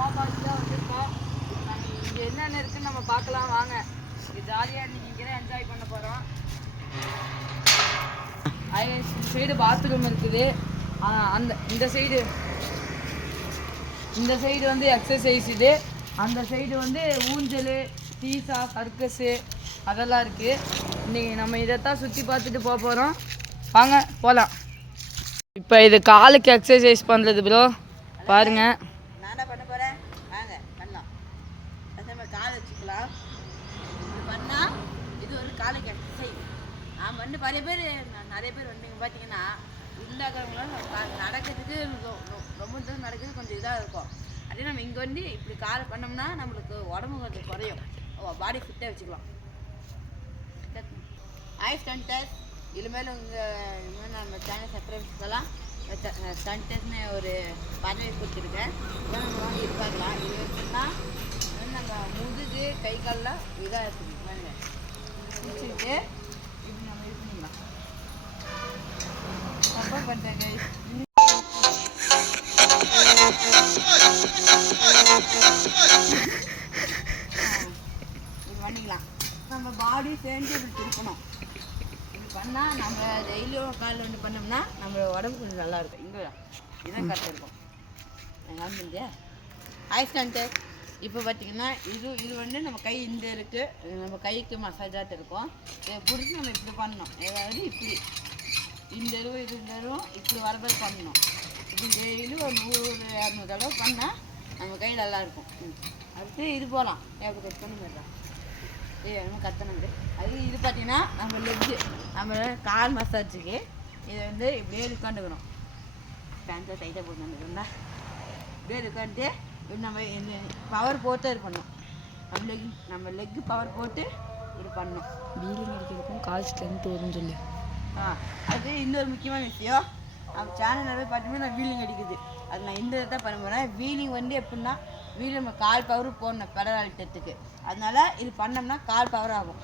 அம்மா பாட்டி தான் வந்திருக்கோம். நாங்கள் இங்கே என்னென்ன இருக்குன்னு நம்ம பார்க்கலாம் வாங்க. இங்கே ஜாலியாக இன்னைக்கு இங்கே தான் என்ஜாய் பண்ண போகிறோம். இந்த சைடு பாத்ரூம் இருக்குது. இந்த சைடு வந்து எக்ஸசைஸ் இது. அந்த சைடு வந்து ஊஞ்சல், பீஸா, சர்க்கஸு அதெல்லாம் இருக்குது. இன்றைக்கி நம்ம இதைத்தான் சுற்றி பார்த்துட்டு போக போகிறோம். வாங்க போகலாம். இப்போ இது காலுக்கு எக்ஸசைஸ் பண்ணுறது ப்ரோ, பாருங்கள். நான் பண்ண போகிறேன், வாங்க பண்ணலாம். அதே மாதிரி காலை வச்சுக்கலாம். இது பண்ணால் இது ஒரு காலுக்கு எக்ஸசைஸ். நான் வந்து நிறைய பேர் வந்து பார்த்தீங்கன்னா இல்லாதவங்களும் நடக்கிறதுக்கு ரொம்ப தூரம் நடக்கிறது கொஞ்சம் இதாக இருக்கும். அதே நம்ம இங்கே வந்து இப்படி காலை பண்ணோம்னா நம்மளுக்கு உடம்பு கொஞ்சம் குறையும், பாடி ஃபிட்டாக வச்சுக்கலாம். ஸ்டன்டர்ஸ் இனிமேல் இனிமேல் நம்ம சேனல் சப்ஸ்கிரைபர்ஸ்க்கெல்லாம் ஸ்டன்டர்ஸ்னு ஒரு பதவி கொடுத்துருக்கேன். இதான் நம்ம வாங்கி இருப்பாங்களா. இது வச்சுன்னா நம்ம முதுகு கை கால்லாம் இதாக இருக்குது பாருங்க. முடிச்சுட்டு இப்படி நம்ம இது பண்ணிக்கலாம். தப்பாக பண்ணுறேங்க. இது பண்ணிக்கலாம். நம்ம பாடி சேர்ந்து இப்படி திருப்பணும். இது பண்ணால் நம்ம டெய்லியும் காலில் வந்து பண்ணோம்னா நம்ம உடம்பு கொஞ்சம் நல்லாயிருக்கும். இங்கே இதுதான் கரெக்டாக இருக்கும். நான் பண்ணியா ஸ்டன்டர். இப்போ பார்த்திங்கன்னா இது வந்து நம்ம கை இந்த இருக்குது, நம்ம கைக்கு மசாஜாட்டு இருக்கும். இதை பிடிச்சி நம்ம இப்படி பண்ணணும். ஏதாவது இப்படி இந்த இதுவும் இப்படி வரவே பண்ணணும். இப்படி டெய்லியும் ஒரு 100-200 தடவை பண்ணால் நம்ம கை நல்லாயிருக்கும். அடுத்து இது போகலாம். எப்படி கட் பண்ணி போயிடலாம். நம்ம கத்தணுங்க. அது இது பார்த்திங்கன்னா நம்ம லெக்கு, நம்ம கால் மசாஜுக்கு இதை வந்து இப்படியே உட்காந்துக்கணும். பேண்ட்டை டைட்டாக போட்டு வந்துருந்தா இப்படியே உட்காந்துட்டு நம்ம இந்த பவர் போட்டு இது பண்ணணும். நம்ம லெக்கு பவர் போட்டு இது பண்ணணும். வீலிங் அடிக்கிறதுக்கும் கால் ஸ்ட்ரென்த் வரும்னு சொல்லி. அது இன்னொரு முக்கியமான விஷயம். நம்ம சேனலில் பார்த்தீங்கன்னா நான் வீலிங் அடிக்குது. அது நான் இந்த தான் பண்ண போகிறேன். வீலிங் வந்து எப்படின்னா நம்ம கால் பவர் போடணும் பெடல் அழுத்தத்துக்கு. அதனால இது பண்ணோம்னா கால் பவர் ஆகும்.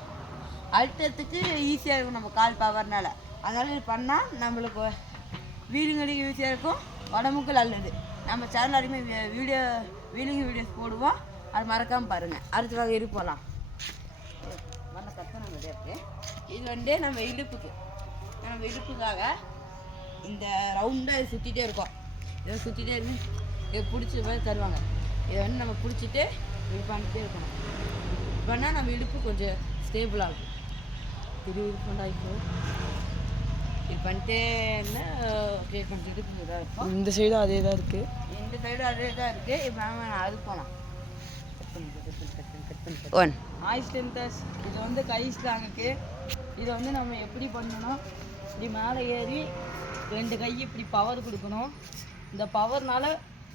அழுத்தத்துக்கு ஈஸியாக இருக்கும் நம்ம கால் பவர்னால. அதனால் இது பண்ணால் நம்மளுக்கு வீலிங் அடிக்க ஈஸியாக இருக்கும், உடம்புக்கு நல்லது. நம்ம சேனல் அதிகமாக வீலிங் வீடியோஸ் போடுவோம், அது மறக்காமல் பாருங்கள். அடுத்த வகை இது போகலாம். நல்ல கத்தனம் இருக்குது. இது வந்து நம்ம இடுப்புக்காக இந்த ரவுண்டாக இது சுற்றிட்டே இருக்கோம். இதை சுற்றிட்டே இருக்கு. இதை பிடிச்ச மாதிரி தருவாங்க. இதை வந்து நம்ம பிடிச்சிட்டு இது பண்ணிகிட்டே இருக்கணும். பண்ணால் நம்ம இடுப்பு கொஞ்சம் ஸ்டேபிள் ஆகும். இப்போ இது பண்ணிட்டே ஓகே கொஞ்சம் இடுப்பு இதாக இருக்கும். இந்த சைடும் அதே தான் இருக்குது. இந்த சைடும் அதே தான் இருக்குது. இப்போ நான் அது போகலாம். ஸ்ட்ரென்த்தர்ஸ் இது வந்து கை ஸ்ட்ராங்குக்கு. இதை வந்து நம்ம எப்படி பண்ணணும், இப்படி மேலே ஏறி 2 கை இப்படி பவர் கொடுக்கணும். இந்த பவர்னால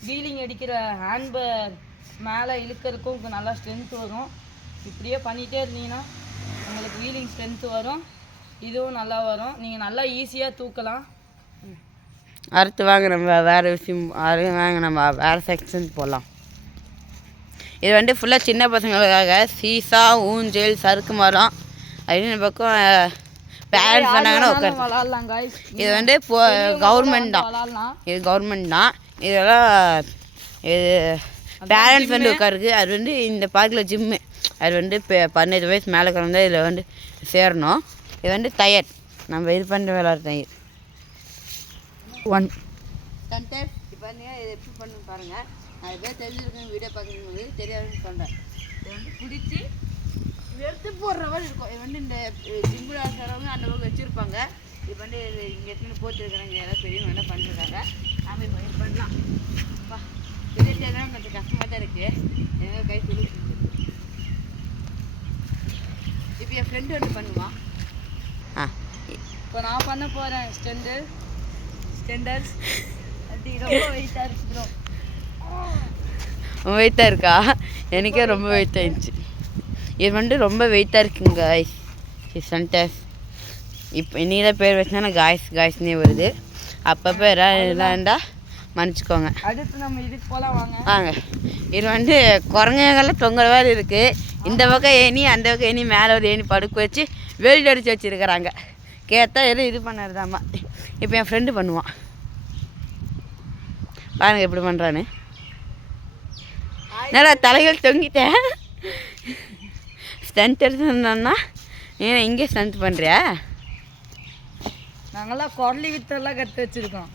வீலிங் அடிக்கிற ஹேண்ட்பேர் மேலே இழுக்கிறதுக்கும் நல்லா ஸ்ட்ரென்த் வரும். இப்படியே பண்ணிகிட்டே இருந்தீங்கன்னா உங்களுக்கு வீலிங் ஸ்ட்ரென்த்து வரும், இதுவும் நல்லா வரும். நீங்கள் நல்லா ஈஸியாக தூக்கலாம். அடுத்து வாங்க நம்ம வேறு விஷயம் நம்ம வேறு செக்ஷன் போகலாம். இது வந்து ஃபுல்லாக சின்ன பசங்களுக்காக சீசா, ஊஞ்சல், சறுக்கு மரம் அப்படின்னு பக்கம் பேரண்ட்ஸ் பண்ணாங்கன்னா உட்காந்து. இது வந்து கவர்மெண்ட் தான். இதெல்லாம் இது பேரண்ட்ஸ் வந்து உட்காருக்கு. அது வந்து இந்த பார்க்கில் ஜிம்மு. அது வந்து 18 வயசு மேலே கிடந்தா இதில் வந்து சேரணும். இது வந்து டயர், நம்ம இது பண்ணுற விளாட்ற டயர் 1 ஸ்டன்டர். இப்போ இது எப்படி பண்ணு பாருங்கள். அது பேர் தெரிஞ்சிருக்கேன், வீடியோ பார்க்கும்போது தெரியாதுன்னு சொல்கிறேன். இதை வந்து பிடிச்சி எடுத்து போடுற மாதிரி இருக்கும். இது வந்து இந்த ஜிம்பு ஆடுறவங்க அந்த பக்கம் வச்சுருப்பாங்க. இது வந்து இங்கே எடுத்துன்னு போட்டுருக்குறாங்க. யாராவது பெரியவங்க என்ன பண்ணிருக்காங்க. நாம் இப்போ இது பண்ணலாம். தெரியாதான் கொஞ்சம் கஷ்டமாக தான் இருக்குது. எங்கள் கை சொல்லி இப்போ என் ஃப்ரெண்டு வந்து பண்ணுவான். இப்போ நான் பண்ண போகிறேன் ஸ்டெண்டர்ஸ். அது ரொம்ப வெயிட்டாக இருக்குது. வெயிட்டாக இருக்கா? எனக்கே ரொம்ப வெயிட்டாக இருந்துச்சு. இது வந்து ரொம்ப வெயிட்டாக இருக்குங்க ஸ்டன்டர்ஸ். இப்போ இன்றைக்கி தான் பேர் வச்சுனா காய்ஸ்னே வருது. அப்பப்போ இருந்தா மன்னிச்சிக்கோங்க. அடுத்து நம்ம இதுக்கு போகலாம் வாங்க. இது வந்து குரங்குங்கெல்லாம் தொங்குற மாதிரி இருக்குது. இந்த பக்கம் ஏணி, அந்த பக்கம் ஏணி, மேலே ஒரு ஏணி படுக்க வச்சு வெல்ட் அடித்து வச்சுருக்கிறாங்க. கேட்டால் எதுவும் இது பண்ணுறதாம்மா. இப்போ என் ஃப்ரெண்டு பண்ணுவான் பாருங்கள் எப்படி பண்ணுறான்னு. என்னடா தலைகள் தொங்கிட்டேன். ஸ்டண்ட் எடுத்துருந்தோன்னா ஏன் இங்கே ஸ்டண்ட் பண்ணுறியா? நாங்கள்லாம் குரலி வித்தெல்லாம் கற்று வச்சுருக்கோம்.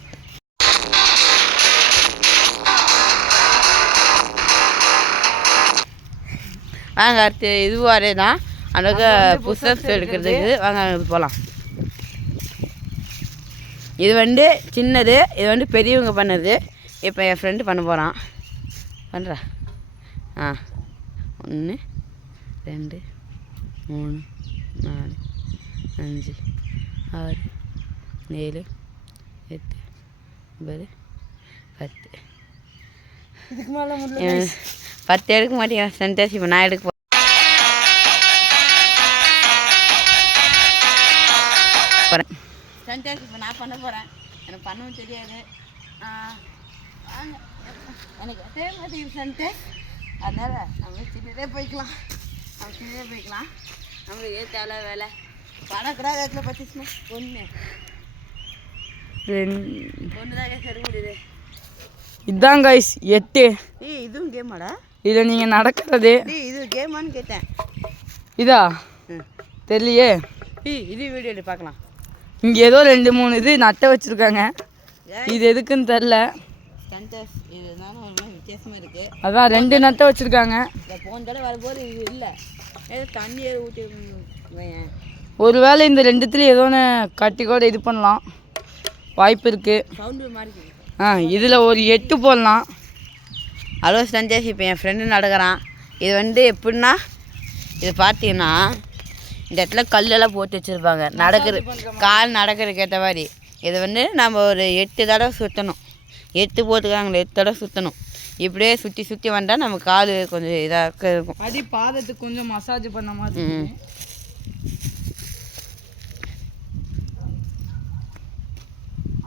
வாங்க அடுத்து இதுவாரே தான் அழகா புஷ்அப்ஸ் எடுக்கிறதுக்கு வாங்க அது போகலாம். இது வந்து சின்னது, இது வந்து பெரியவங்க பண்ணது. இப்போ என் ஃப்ரெண்டு பண்ண போகிறான். பண்ணுறா. 1 2 3 4 5 6 7 8 9 10. இதுக்கு மேலே முடியல. 10 எடுக்க மாட்டேங்க சென்டர்ஸ். இப்போ நான் எடுக்க போகிறேன் சென்டர்ஸ். இப்போ நான் பண்ண போகிறேன். எனக்கு பண்ணவும் தெரியாது. எனக்கு அதே மாதிரி சென்டர்ஸ். அதனால் நம்ம சின்னதே போய்க்கலாம். நம்மளுக்கு தேவை வேலை பணக்கூடாது. இடத்துல பார்த்துச்சுன்னா ஒன்று தான் சரி முடியுது. இதுதான் கைஸ் 8. இதுவும் கேமாடா? இதில் நீங்கள் நடக்கிறது இது கேமான்னு கேட்டேன். இதா தெரியலையே. இது வீடியோ எடுத்து பார்க்கலாம். இங்கே ஏதோ 2-3 இது நட்டை வச்சுருக்காங்க. இது எதுக்குன்னு தெரில. இதுனாலும் ஒரு மாதிரி வித்தியாசமாக இருக்குது. அதான் 2 நட்டை வச்சுருக்காங்க. இந்த போன தடவை வரும்போது இது இல்லை. ஏதோ தண்ணியை ஊற்றி ஒரு வேளை இந்த 2த்துலேயும் ஏதோ ஒன்று கட்டி கூட இது பண்ணலாம், வாய்ப்பு இருக்குது. சவுண்டு மாதிரி இதில் ஒரு 8 போடலாம். ஹலோ சந்தேஷ். இப்போ என் ஃப்ரெண்டு நடக்கிறான். இது வந்து எப்படின்னா, இது பார்த்தீங்கன்னா இந்த இடத்துல கல்லெல்லாம் போட்டு வச்சுருப்பாங்க கால் நடக்கிறதுக்கு ஏற்ற மாதிரி. இதை வந்து நம்ம ஒரு 8 தடவை சுற்றணும். 8 போட்டுக்காங்களே 8 தடவை சுற்றணும். இப்படியே சுற்றி வந்தால் நம்ம கால் கொஞ்சம் இதாக இருக்கும். அடி பாதத்துக்கு கொஞ்சம் மசாஜ் பண்ண மாதிரி.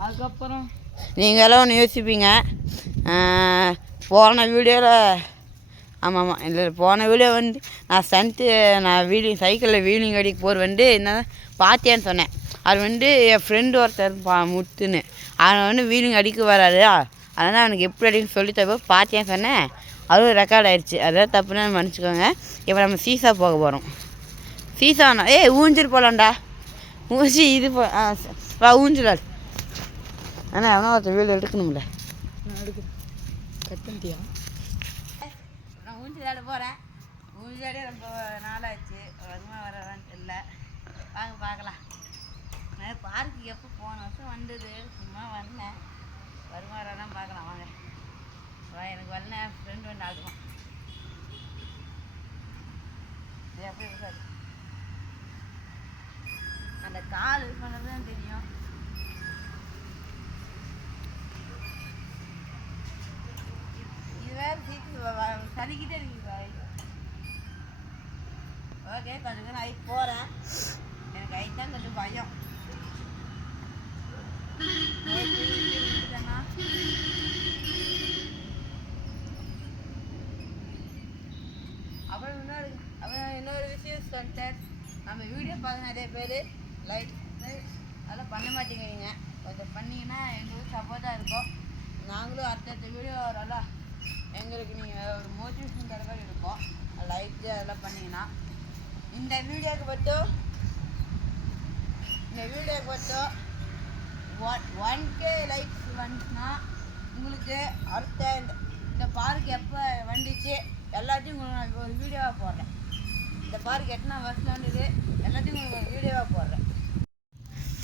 அதுக்கப்புறம் நீங்களும் ஒன்று யோசிப்பீங்க, போன வீடியோவில் ஆமாம் இல்லை போன வீடியோ வந்து நான் சைக்கிளில் வீலிங் அடிக்க போகிற வந்து என்ன பார்த்தேன்னு சொன்னேன். அது வந்து என் ஃப்ரெண்டு ஒருத்தர் முத்துன்னு அவன் வந்து வீலிங் அடிக்க வராது. அதனால் அவனுக்கு எப்படி அடிக்கணும்னு சொல்லி தப்போ பார்த்தேன்னு சொன்னேன். அதுவும் ரெக்கார்ட் ஆகிடுச்சு. அதாவது தப்புன்னு மன்னிச்சிக்கோங்க. இப்போ நம்ம சீசா போக போகிறோம். சீசாண்ணா ஊஞ்சல் போகலாம்டா. இது வா ஊஞ்சல். ஆனால் அவனா ஒருத்தர் வீடு எடுக்கணும்ல. கட் பண்ணிட்டியா? நான் ஊஞ்சல் ஆட போகிறேன். ஊஞ்சலாடே ரொம்ப நாளாச்சு. வருமா வரவான்னு தெரியல. வாங்க பார்க்கலாம். நான் பார்க்குக்கு எப்போ போன வருஷம் வந்தது, சும்மா வந்தேன். வருமா வராதான் பார்க்கலாம். வாங்க எனக்கு வரல. ஃப்ரெண்டு வந்து ஆடுவான். எப்படி இருக்காது அந்த கால் இது பண்ணது தான் தெரியும். இது வேறு சீக்கிரம் சனிக்கிட்டே இருக்குது. ஓகே கொஞ்சம் நைட் போகிறேன். எனக்கு நைட் தான் கொஞ்சம் பயம். அப்புறம் இன்னொரு விஷயம் சொல்லிட்டேன். நம்ம வீடியோ பார்க்க நிறைய பேர் லைக் அதெல்லாம் பண்ண மாட்டேங்கிறீங்க. கொஞ்சம் பண்ணிங்கன்னா எங்களுக்கு சப்போர்ட்டாக இருக்கும். நாங்களும் அடுத்தடுத்த வீடியோ வரலாம். எங்களுக்கு நீங்கள் ஒரு மோட்டிவேஷன் தர மாதிரி இருக்கும். லைக் அதெல்லாம் பண்ணிங்கன்னா இந்த வீடியோக்கு மட்டும் 1K லைக்ஸ் வந்துச்சுன்னா உங்களுக்கு அடுத்த இந்த பார்க் எப்போ வந்துச்சு எல்லாத்தையும் உங்களுக்கு நான் ஒரு வீடியோவாக போடுறேன். இந்த பார்க் எத்தனை வருஷம் வந்தது எல்லாத்தையும் உங்களுக்கு ஒரு வீடியோவாக போடுறேன்.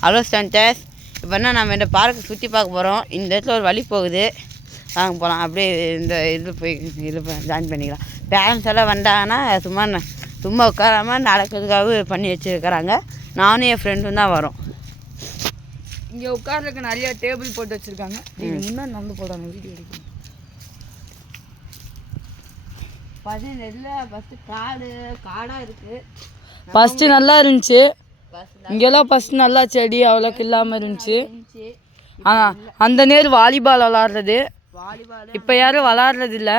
ஹலோ ஸ்டன்டர்ஸ். இப்போ என்ன நம்ம இந்த பார்க்கை சுற்றி பார்க்க போகிறோம். இந்த இடத்துல ஒரு வழி போகுது. வாங்க போகலாம். அப்படியே இந்த இதில் போய் ஜாயின் பண்ணிக்கலாம். பேரண்ட்ஸ் எல்லாம் வந்தாங்கன்னா சும்மா உட்காராமல் நடக்கிறதுக்காக பண்ணி வச்சுருக்கிறாங்க. நானும் என் ஃப்ரெண்டும் தான் வரோம். இங்கே உட்கார்றதுக்கு நிறைய டேபிள் போட்டு வச்சுருக்காங்க. முன்னாடி நடந்து போடுறாங்க வீடியோ எடுக்கணும். பார்த்தீங்கன்னா ஃபஸ்ட்டு காடாக இருக்குது. ஃபஸ்ட்டு நல்லா இருந்துச்சு. இங்கெல்லாம் ஃபஸ்ட்டு நல்லா செடி அவ்வளோக்கு இல்லாமல் இருந்துச்சு. அந்த நேர் வாலிபால் விளாட்றது. இப்போ யாரும் விளாட்றது இல்லை.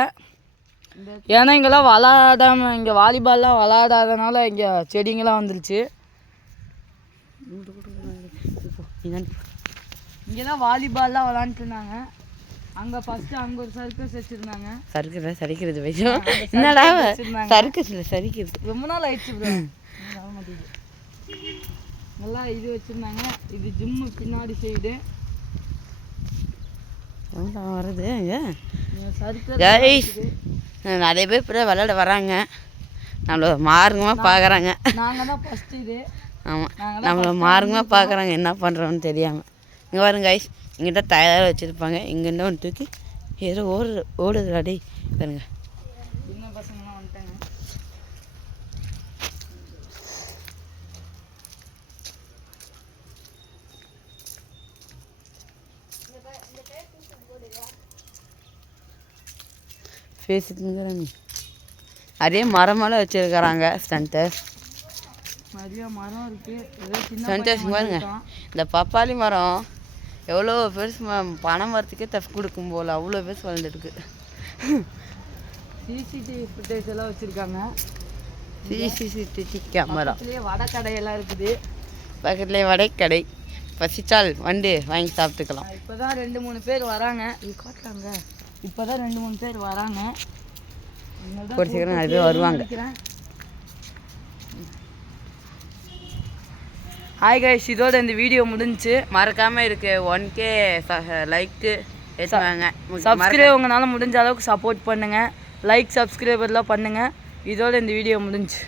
ஏன்னா இங்கெல்லாம் இங்கே வாலிபால்லாம் விளாடாதனால இங்கே செடிங்கெல்லாம் வந்துருச்சு. இங்கே தான் வாலிபால்லாம் விளாண்டுட்டு இருந்தாங்க. அங்கே ஃபஸ்ட்டு அங்கே ஒரு சர்க்கஸ் வச்சுருந்தாங்க. சர்க்கஸ் சரிக்கிறது வைச்சோ என்னடா சர்க்கஸில் சரிக்கிறது ரொம்ப நாள் ஆயிடுச்சு ப்ரோ. நல்லா இது வச்சுருந்தாங்க. இது ஜிம்மு பின்னாடி சைடு வருது அங்கே சர்க்கஸ். நிறைய பேர் இப்போ விளையாட வராங்க, நம்மள மார்க்கமாக பார்க்குறாங்க. நாங்கள் தான் ஃபஸ்ட்டு இது. ஆமாம், நம்மளை மார்க்கமாக பார்க்குறாங்க என்ன பண்ணுறோன்னு தெரியாமல். இங்கே பாருங்க கைஸ், இங்கிட்ட தயாராக வச்சுருப்பாங்க. இங்கேருந்து ஒன்று தூக்கி ஏதோ ஓடுதுடா டேய் பாருங்க. சின்ன பசங்களாம் வந்துட்டாங்க. பேசிட்டுங்கிறாங்க. நிறைய மரமெல்லாம் வச்சுருக்கிறாங்க ஸ்டண்டர்ஸ். நிறைய மரம் இருக்குது. ஏதோ சின்ன ஸ்டண்டர்ஸ் பாருங்க. இந்த பப்பாளி மரம் எவ்வளோ பெருசு, பனை மரத்துக்கே தப்பு கொடுக்கும் போல் அவ்வளோ பெருசு வளர்ந்துருக்கு. சிசிடிவி ஃபுட்டேஜ் எல்லாம் வச்சுருக்காங்க. CCTV camera. பக்கத்துலேயே வடை கடையெல்லாம் இருக்குது. பக்கத்துலேயே வடைக்கடை. பசிச்சால் வந்து வாங்கி சாப்பிட்டுக்கலாம். இப்போ தான் 2-3 பேர் வராங்க. இது காட்டுறாங்க. இப்போ தான் 2-3 பேர் வராங்க. ஒரு சீக்கிரம் நிறைய பேர் வருவாங்க. ஹாய் கைஸ், இதோட இந்த வீடியோ முடிஞ்சுச்சு. மறக்காமல் இருக்கு 1K லைக்கு ஏற்றுவாங்க. சப்ஸ்கிரைப் உங்களால் முடிஞ்ச அளவுக்கு சப்போர்ட் பண்ணுங்கள். லைக் சப்ஸ்கிரைபர்லாம் பண்ணுங்கள். இதோட இந்த வீடியோ முடிஞ்சுச்சு.